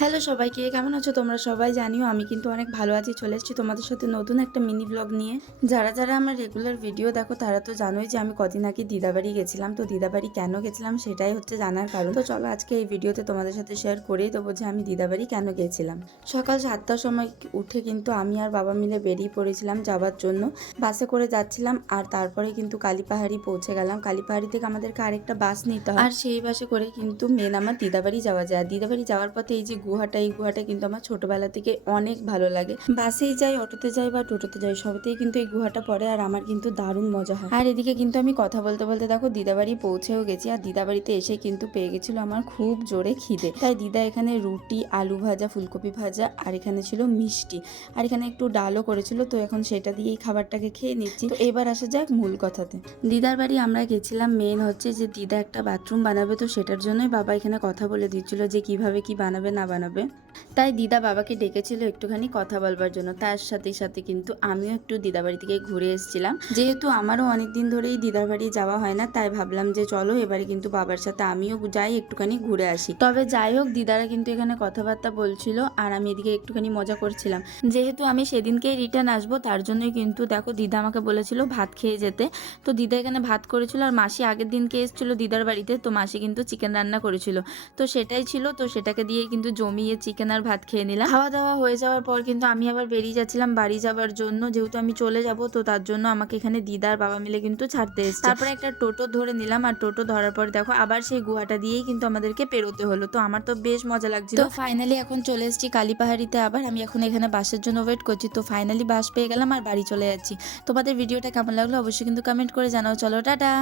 Hello সবাইকে, কেমন আছো তোমরা সবাই? জানিও আমি কিন্তু অনেক ভালো আছি। চলে এসেছি তোমাদের সাথে নতুন একটা মিনি ব্লগ নিয়ে। যারা আমার রেগুলার ভিডিও দেখো তারা তো জানোই যে আমি কদিন আগে দিদাবাড়ি গেছিলাম। তো দিদাবাড়ি কেন গেছিলাম সেটাই হচ্ছে জানার কারণ। তো চলো আজকে এই ভিডিওতে তোমাদের সাথে শেয়ার করেই দেবো যে আমি দিদাবাড়ি কেন গেছিলাম। সকাল 7টার সময় উঠে কিন্তু আমি আর বাবা মিলে বেরিয়ে পড়েছিলাম যাওয়ার জন্য। বাসে করে যাচ্ছিলাম আর তারপরে কিন্তু কালীপাহাড়ি পৌঁছে গেলাম। কালীপাহাড়ি থেকে আমাদেরকে আরেকটা বাস নিতে হয় আর সেই বাসে করে কিন্তু মেন আমার দিদাবাড়ি যাওয়া যায়। দিদাবাড়ি যাওয়ার পথে এই যে এই গুহাটা কিন্তু আমার ছোটবেলা থেকে অনেক ভালো লাগে। বাসেই যাই, অটোতে যাই বা টোটোতে যাই, সবতেই কিন্তু এই গুহাটা পড়ে আর আমার কিন্তু দারুণ মজা হয়। আর এদিকে কিন্তু আমি কথা বলতে বলতে দেখো দিদাবাড়ি পৌঁছেও গেছি। আর দিদাবাড়িতে এসে কিন্তু পেয়ে গেছিল আমার খুব জোরে খিদে। তাই দিদা এখানে রুটি, আলু ভাজা, ফুলকপি ভাজা আর এখানে ছিল মিষ্টি আর এখানে একটু ডালও করেছিল। তো এখন সেটা দিয়েই খাবারটাকে খেয়ে নিচ্ছি। তো এবার আসা যাক মূল কথাতে। দিদার বাড়ি আমরা গেছিলাম মেন হচ্ছে যে দিদা একটা বাথরুম বানাবে, তো সেটার জন্যই বাবা এখানে কথা বলে দিচ্ছিল যে কিভাবে কি বানাবে না বানাবে। তাই দিদা বাবাকে ডেকেছিল একটুখানি কথা বলবার জন্য। তার সাথে সাথে কিন্তু আমিও একটু দিদা বাড়ি থেকে ঘুরে এসেছিলাম। যেহেতু আমারও অনেকদিন ধরেই দিদার বাড়ি যাওয়া হয় না, তাই ভাবলাম যে চলো এবারে কিন্তু বাবার সাথে আমিও যাই, একটুখানি ঘুরে আসি। তবে যাই হোক, দিদারা কিন্তু এখানে কথাবার্তা বলছিল আর আমি এদিকে একটুখানি মজা করছিলাম। যেহেতু আমি সেদিনকেই রিটার্ন আসবো, তার জন্যই কিন্তু দেখো দিদা আমাকে বলেছিল ভাত খেয়ে যেতে। তো দিদা এখানে ভাত করেছিল আর মাসি আগের দিনকে এসেছিল দিদার বাড়িতে, তো মাসি কিন্তু চিকেন রান্না করেছিল। তো সেটাই ছিল, তো সেটাকে দিয়েই কিন্তু জমিয়ে চিকেন আর ভাত খেয়ে নিলাম। খাওয়া দাওয়া হয়ে যাওয়ার পর কিন্তু আমি আবার বেরিয়ে যাচ্ছিলাম বাড়ি যাওয়ার জন্য। যেহেতু আমি চলে যাব, তো তার জন্য আমাকে এখানে দিদার বাবা মিলে কিন্তু ছাড়তে এসেছে। তারপরে একটা টোটো ধরে নিলাম আর টোটো ধরার পর দেখো আবার সেই গুহাটা দিয়েই কিন্তু আমাদেরকে পেরোতে হলো। তো আমার তো বেশ মজা লাগছিল। তো ফাইনালি এখন চলে এসেছি কালীপাহাড়িতে। আবার আমি এখন এখানে বাসের জন্য ওয়েট করছি। তো ফাইনালি বাস পেয়ে গেলাম আর বাড়ি চলে যাচ্ছি। তোমাদের ভিডিওটা কেমন লাগলো অবশ্যই কিন্তু কমেন্ট করে জানাও। চলো টাটা।